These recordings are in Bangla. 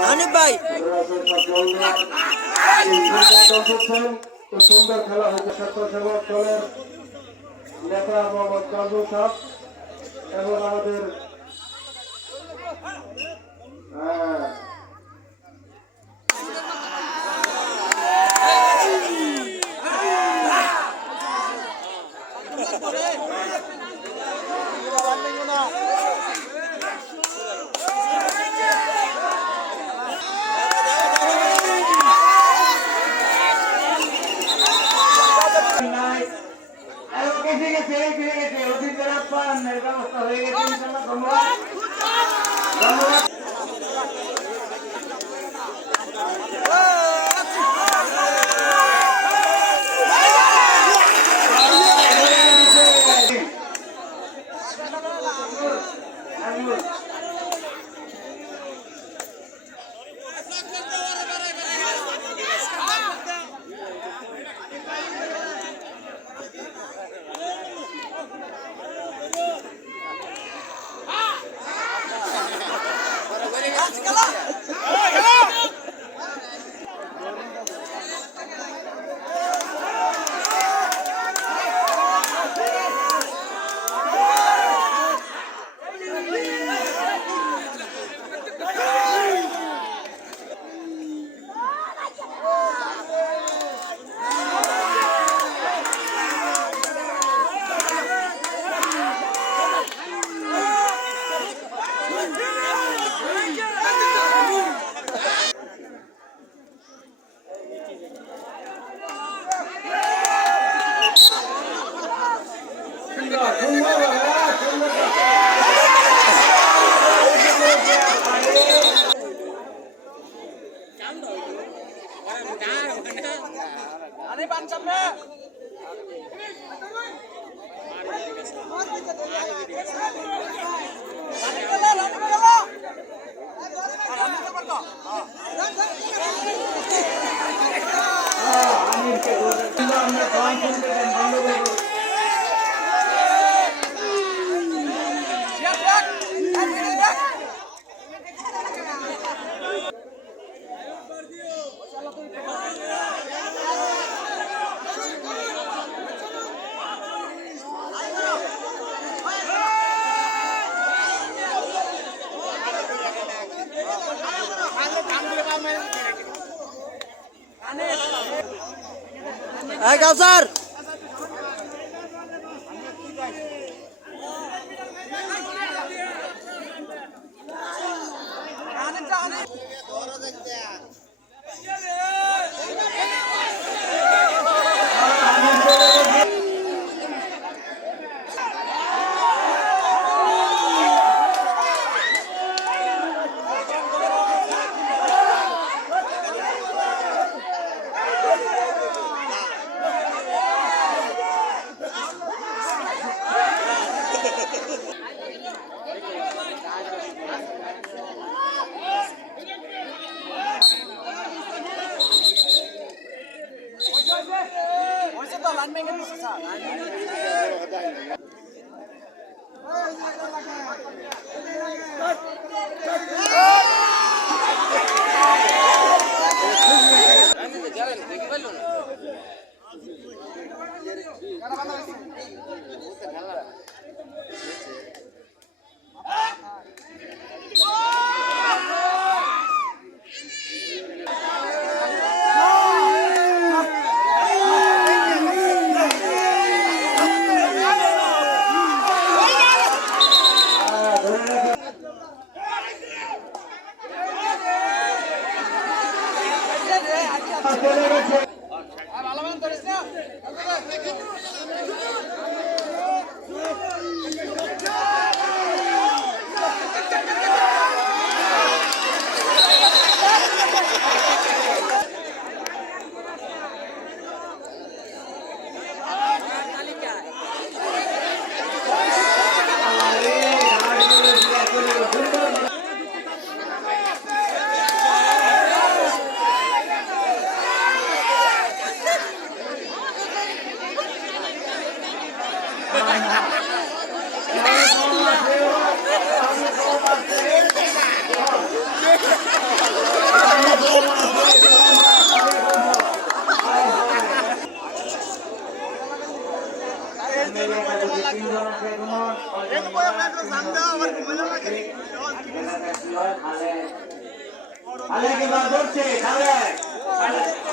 হানিফ ভাই সুন্দর খেলা হয়েছে স্বেচ্ছাসেবক দলের নেতা মোহাম্মদ কাজল সাহেব এবং আমাদের ব্যবস্থা হয়ে গেছে ইনশাআল্লাহ। ধন্যবাদ ধন্যবাদ। কাউসার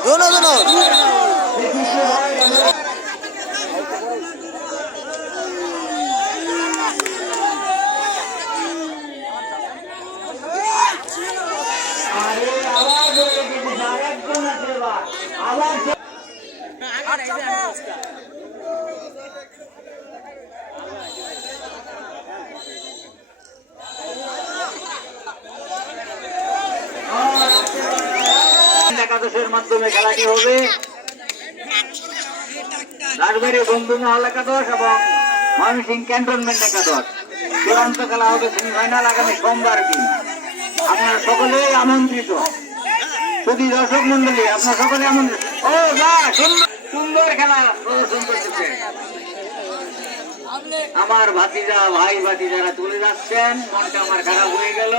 दोनों दोनों একাদশের মাধ্যমে খেলাটি হবে রাজবাড়ী বন্ধু মহল একাদশ এবং ময়মনসিংহ ক্যান্টনমেন্ট একাদশ। চূড়ান্ত খেলা হবে সেমিফাইনাল আগামী সোমবার দিন। আপনারা সকলেই আমন্ত্রিত, শুধু দর্শক মন্ডলী আপনার সকলে আমন্ত্রিত। ও না, সুন্দর সুন্দর খেলা প্রদর্শন করতেছে আমার ভাতিজা ভাই ভাতিজারা চলে যাচ্ছেন, মনটা আমার খারাপ হয়ে গেল।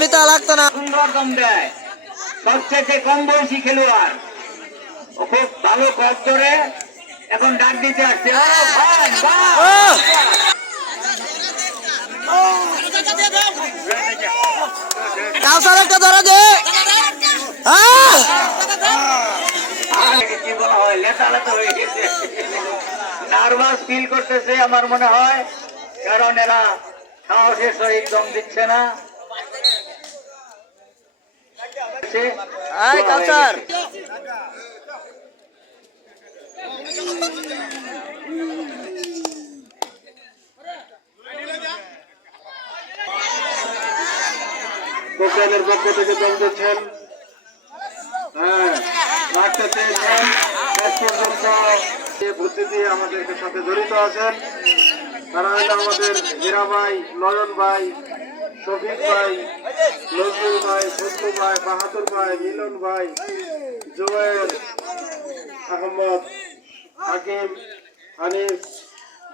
মিতা লাগতো না। সুন্দর দম দেয়, সবচেয়ে কম বয়সী খেলোয়াড়, ও খুব ভালো কপ ধরে এখন ডাক দিতে আসছে। কাউসার একটা ধরা দে। কি বলা হয়, লেতালেতা হয়ে গেছে, নার্ভাস ফিল করতেছে আমার মনে হয়, কারণ এরা সাহসের সহিত দম দিচ্ছে না। কাউসার কোকাইলের পক্ষ থেকে দল দিচ্ছেন। হ্যাঁ, মাঠটা চেয়েছেন, শেষ পর্যন্ত ভর্তি দিয়ে আমাদের সাথে জড়িত আছেন। তারা হলো আমাদের হীরা ভাই, নয়ন ভাই, শফিক ভাই, নজরুল ভাই, ফজলু ভাই, বাহাদুর ভাই, মিলন ভাই, জুবায়ের আহমদ, হাকিম, হানিফ,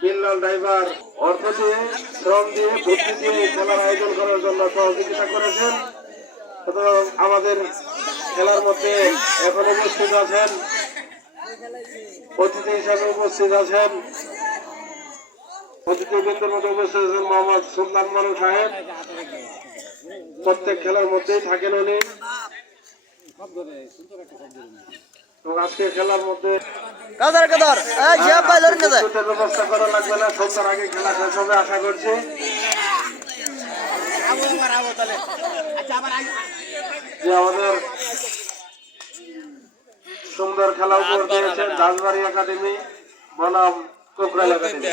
বিল্লাল ড্রাইভার অর্থ দিয়ে, শ্রম দিয়ে, বুদ্ধি দিয়ে খেলার আয়োজন করার জন্য সহযোগিতা করেছেন। আমাদের খেলার মধ্যে এখন উপস্থিত আছেন, অতিথি হিসাবে উপস্থিত আছেন, অতিথিবৃন্দের মধ্যে উপস্থিত আছেন মোহাম্মদ সুলতান মানু সাহেব। প্রত্যেক খেলার মধ্যেই থাকেন উনি। আজকে খেলার মধ্যে ব্যবস্থা করা লাগবে না, সন্ধ্যার আগে খেলা শেষ হবে আশা করছি। যে আমাদের সুন্দর খেলা উপহার দিয়েছেন রাজবাড়ী একাডেমি বনাম কোকরাইল একাডেমি।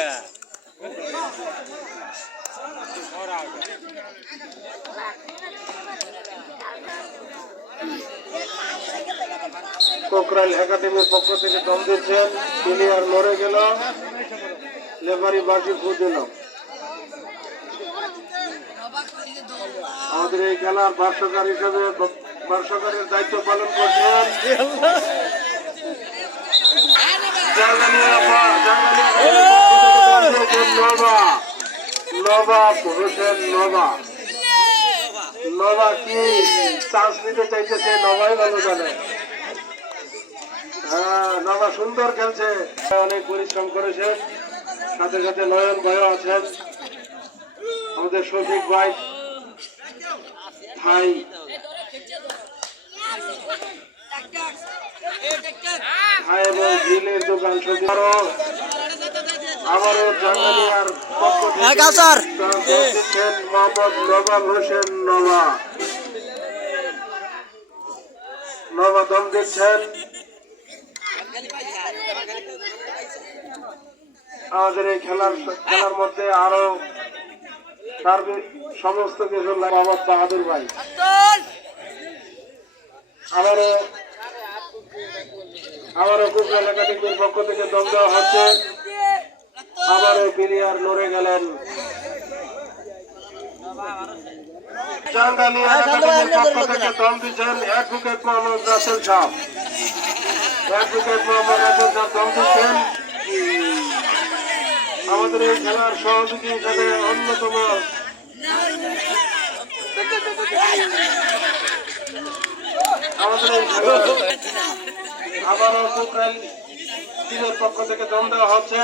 কোকরাইল একাডেমির পক্ষ থেকে দম দিচ্ছেন, প্লেয়ার লড়ে গেল, লেবারি বাকি ফু দিল। আমাদের এই খেলার ভাষ্যকার হিসেবে ভাষ্যকারের দায়িত্ব পালন করছেন নবাব হোসেন। নবা কি চান্স নিতে চাইতেছে নবাই ভালো জানে। হ্যাঁ, নবা সুন্দর খেলছে, অনেক পরিশ্রম করেছেন। সাথে সাথে নয়ন ভাইও আছেন, আমাদের শফিক ভাই ভাই এবং গ্রিলের দোকান শফিক, আবারও জাঙ্গালিয়ার পক্ষ থেকে মোহাম্মদ নবাব হোসেন। নবা দম দিচ্ছেন। আমাদের এই খেলার মধ্যে আরো সমস্ত কিছু মোহাম্মদ বাহাদুর ভাই, আবারও কোকরাইল একাডেমির পক্ষ থেকে দম দেওয়া হচ্ছে। আবারও প্লেয়ার লড়ে গেলেন। চাঙ্গালি একাডেমির পক্ষ থেকে দল দিচ্ছেন অ্যাডভোকেট মোহাম্মদ রাসেল সাহেব। অ্যাডভোকেট মোহাম্মদ রাসেল সাহেব দল দিচ্ছেন। আমাদের এই খেলার সহযোগী হিসেবে অন্যতম আমাদের এই খেলার আবারও কোকরাইল টিমের পক্ষ থেকে দল দেওয়া হচ্ছে।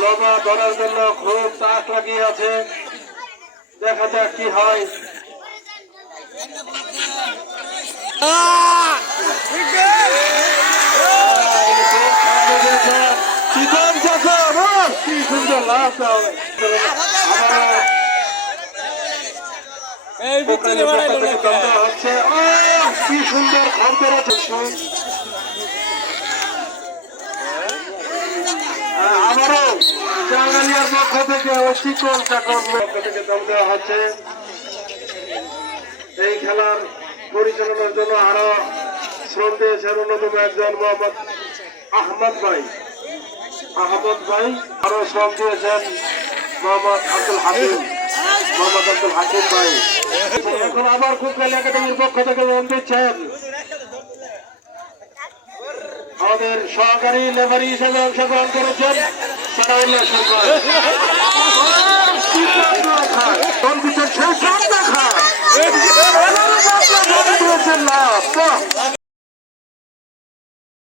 লোভা ধরার জন্য খুব তাক লাগিয়ে আছে, দেখা যাক কি হয়। কি সুন্দর লাভ হচ্ছে, কি সুন্দর ঘর করেছে। আবারও চাঙ্গালিয়ার পক্ষ থেকে শিকল চাকর পক্ষ থেকে দল দেওয়া হচ্ছে। এই খেলার পরিচালনার জন্য আরো শ্রম দিয়েছেন অন্যতম একজন মোহাম্মদ আহমদ ভাই। আরো শ্রম দিয়েছেন মোহাম্মদ আব্দুল হাকিম ভাই। এখন আবার কোকরাইল একাডেমির পক্ষ থেকে মন দিচ্ছেন আমাদের সহকারী লেফারি হিসেবে অংশগ্রহণ করেছেন সারাউল্লাহ সরকার।